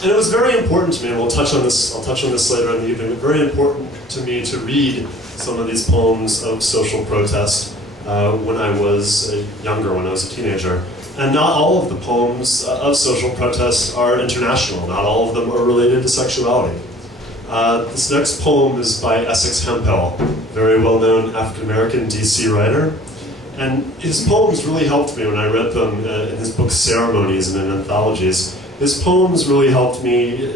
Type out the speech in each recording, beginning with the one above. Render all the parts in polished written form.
And it was very important to me, and I'll touch on this later in the evening, very important to me to read some of these poems of social protest when I was younger, when I was a teenager. And not all of the poems of social protest are international. Not all of them are related to sexuality. This next poem is by Essex Hemphill, very well-known African-American DC writer. And his poems really helped me when I read them in his book Ceremonies and in anthologies. His poems really helped me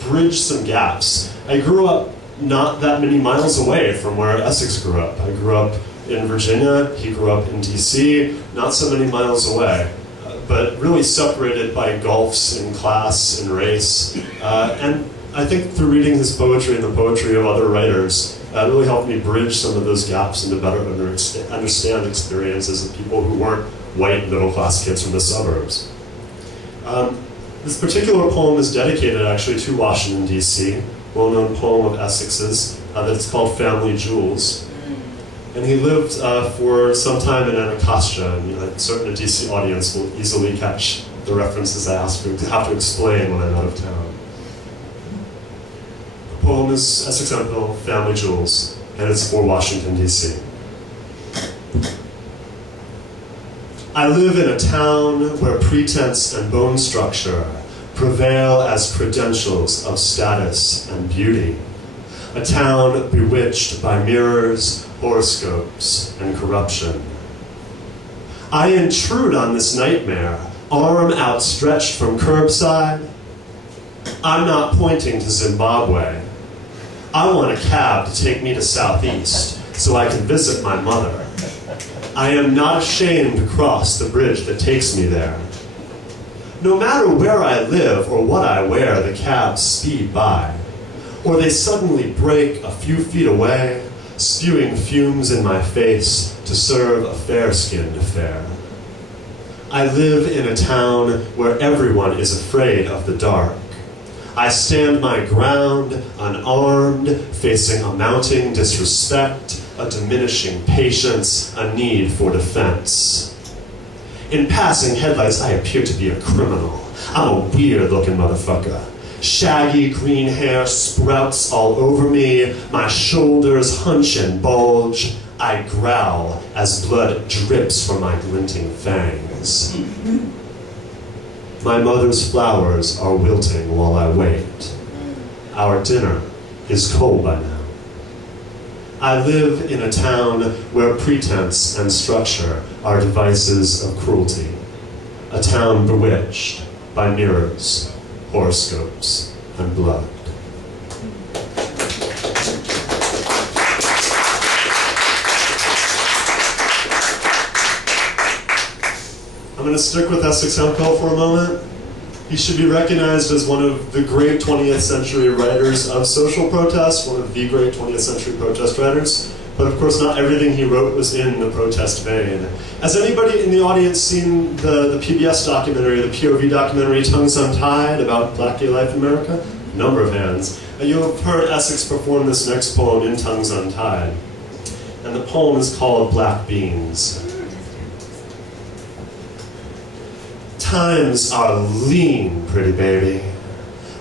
bridge some gaps. I grew up not that many miles away from where Essex grew up. I grew up in Virginia, he grew up in DC, not so many miles away, but really separated by gulfs in class and race. And I think through reading his poetry and the poetry of other writers, it really helped me bridge some of those gaps and to better understand experiences of people who weren't white middle-class kids from the suburbs. This particular poem is dedicated actually to Washington, D.C., well-known poem of Essex's that's called Family Jewels. And he lived for some time in Anacostia, and I'm certain a DC audience will easily catch the references I have to explain when I'm out of town. The poem is Essex Hemphill, Family Jewels, and it's for Washington, D.C. I live in a town where pretense and bone structure prevail as credentials of status and beauty. A town bewitched by mirrors, horoscopes, and corruption. I intrude on this nightmare, arm outstretched from curbside. I'm not pointing to Zimbabwe. I want a cab to take me to Southeast so I can visit my mother. I am not ashamed to cross the bridge that takes me there. No matter where I live or what I wear, the cabs speed by. Or they suddenly break a few feet away, spewing fumes in my face to serve a fair-skinned affair. I live in a town where everyone is afraid of the dark. I stand my ground, unarmed, facing a mounting disrespect, a diminishing patience, a need for defense. In passing headlights, I appear to be a criminal. I'm a weird-looking motherfucker. Shaggy green hair sprouts all over me, my shoulders hunch and bulge. I growl as blood drips from my glinting fangs. My mother's flowers are wilting while I wait. Our dinner is cold by now. I live in a town where pretense and structure are devices of cruelty. A town bewitched by mirrors, horoscopes, and blood. I'm going to stick with Essex Hemphill for a moment. He should be recognized as one of the great 20th century writers of social protest, one of the great 20th century protest writers. But of course, not everything he wrote was in the protest vein. Has anybody in the audience seen the PBS documentary, the POV documentary, Tongues Untied, about Black gay life in America? A number of hands. You'll have heard Essex perform this next poem in Tongues Untied. And the poem is called Black Beans. Times are lean, pretty baby.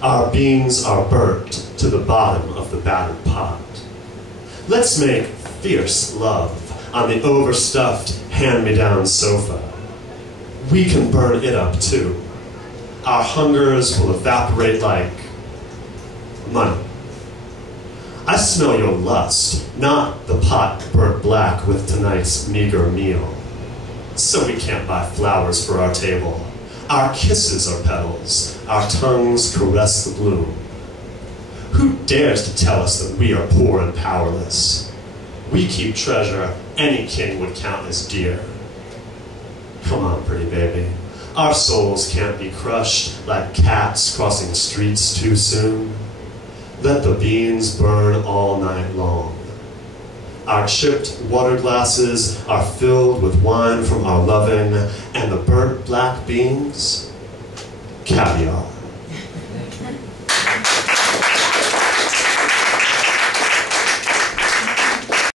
Our beans are burnt to the bottom of the battered pot. Let's make fierce love on the overstuffed hand-me-down sofa. We can burn it up too. Our hungers will evaporate like money. I smell your lust, not the pot burnt black with tonight's meager meal. So we can't buy flowers for our table. Our kisses are petals, our tongues caress the bloom. Who dares to tell us that we are poor and powerless? We keep treasure any king would count as dear. Come on, pretty baby. Our souls can't be crushed like cats crossing streets too soon. Let the beans burn all night long. Our chipped water glasses are filled with wine from our loving, and the burnt black beans, caviar.